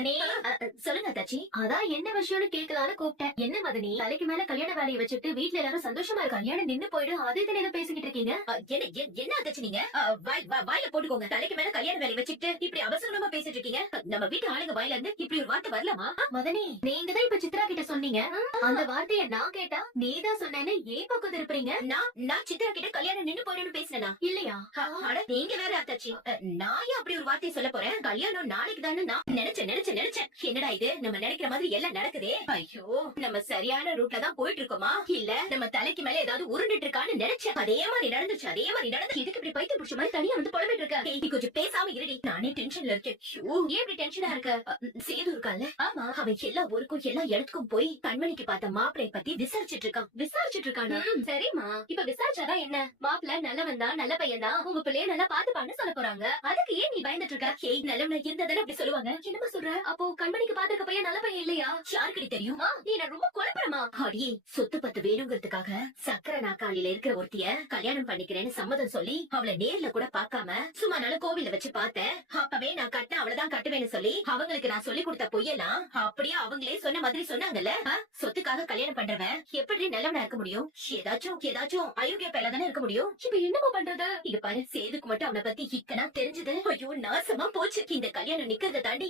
மதனி, சொல்லுங்க தச்சி. அதான் என்ன விஷயம்னு கேட்கலான்னு கூப்பிட்டேன். என்ன மதனி, தலைக்கு மேல கல்யாண வேலையை வச்சுட்டு வீட்டுல எல்லாரும் சந்தோஷமா இருக்க கல்யாணம் நின்னு போயிடு அது இதுன்னு ஏதோ பேசிக்கிட்டு இருக்கீங்க. என்ன தச்சி நீங்க வாயில போட்டுக்கோங்க. தலைக்கு மேல கல்யாண வேலையை வச்சுட்டு இப்படி அவசரமா பேசிட்டு இருக்கீங்க. நம்ம வீட்டு ஆளுங்க வாயில இருந்து இப்படி ஒரு வார்த்தை வரலாமா? மதனி, நீங்க தான் இப்ப சித்ரா கிட்ட சொன்னீங்க. அந்த வார்த்தையை நான் கேட்டா நீதான் சொன்னேன்னு ஏன் பக்கம் திருப்புறீங்க? நான் சித்ரா கிட்ட கல்யாணம் நின்னு போயிடுன்னு பேசினா இல்லையா? நீங்க வேற தச்சி, நான் ஏன் அப்படி ஒரு வார்த்தையை சொல்ல போறேன்? கல்யாணம் நாளைக்கு தானே நான் நினைச்சேன். என்னடா இது, நம்ம நினைக்கிற மாதிரி எல்லாம் நடக்குதே. ஐயோ, நம்ம சரியான ரூட்ல தான் போயிட்டு இருக்கோமா, இல்ல நம்ம தலைக்கு மேல ஏதாவது உருண்டுட்டு இருக்கான்னு நினைச்சேன். அதே மாதிரி நடந்துச்சு. இதுக்கு இப்படி பைத்தியம் பிடிச்ச மாதிரி தனியா வந்து புலம்பிட்டு இருக்க. நீ கொஞ்சம் பேசாம இருடி. நானே டென்ஷன்ல இருக்கேன். ஏன் இப்படி டென்ஷனா இருக்க? சேது இருக்கான்ல, ஆமா, அவன் எல்லா ஊருக்கும் எல்லா இடத்துக்கும் போய் கண்மணிக்கு பார்த்த மாப்பிளைய பத்தி விசாரிச்சுட்டு இருக்கானா? சரிம்மா, இப்ப விசாரிச்சாதான் என்ன? மாப்பிள்ள நல்லவன் தான், நல்ல பையன் தான், உங்க பிள்ளைய நல்லா பாத்துப்பான்னு சொல்ல போறாங்க. அதுக்கு ஏன் நீ பயந்துட்டு இருக்க? நல்லவனா இருந்தாதானே அப்படி சொல்லுவாங்க. என்னமா சொல்ற? அப்போ கண்மணிக்கு பாத்துருக்க பையன் நல்ல பையன் இல்லையா? யாருக்கடி தெரியும்? நீ நான் ரொம்ப குழப்பறமா? அடியே, சொத்து பத்து வேணுங்கிறதுக்காக சக்கர நாக்காளில இருக்கிற ஒருத்திய கல்யாணம் பண்ணிக்கிறேன்னு சம்மதம் சொல்லி அவளை நேர்ல கூட பாக்காம சும்மா நாள கோவில வச்சு பார்த்தேன். அப்பவே நான் கட்டின அவளதான் கட்டுவேன்னு சொல்லி அவங்களுக்கு நான் சொல்லி கொடுத்த பொய்யெல்லாம் அப்படியே அவங்களே சொன்ன மாதிரி சொன்னாங்கல்ல. சொத்துக்காக கல்யாணம் பண்றவன் எப்படி நல்லவனா இருக்க முடியும்? ஏதாச்சும் அயோக்கிய பேல தானே இருக்க முடியும். இப்ப என்னமா பண்றது? இங்க பாரு, சேதுக்கு மட்டும் அவனை பத்தி இக்கனா தெரிஞ்சது. ஐயோ, நாசமா போச்சு. இந்த கல்யாணம் நிக்கிறத தாண்டி